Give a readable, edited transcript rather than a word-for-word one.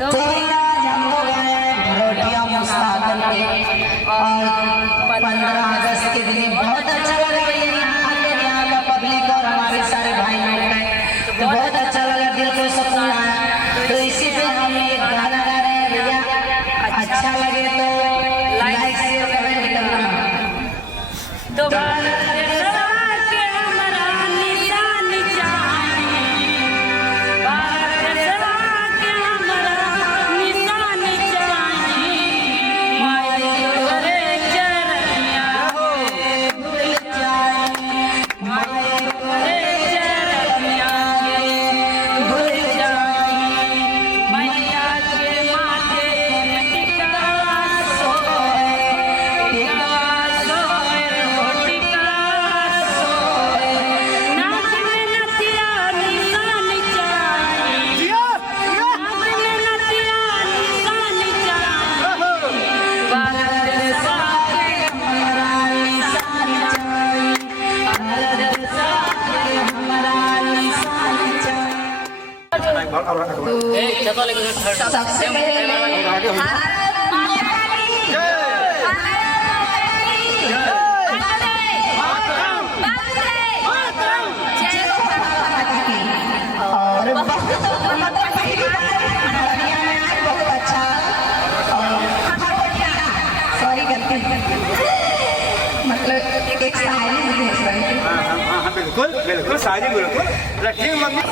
तो आज हम लोग रोटियां मुस्ता करके और 15 अगस्त के दिन बहुत अच्छा लगा यहाँ का पब्लिक और हमारे सारे भाई लोग हैं तो बहुत अच्छा लगा, दिल को सुकून आया। तो इसी पे हम एक गाना गा रहे हैं भैया, अच्छा लगे तो लाइक शेयर कमेंट करना। तो सबसे मतलब एक शायरी बिल्कुल बिल्कुल शायरी बिल्कुल रखिए मम्मी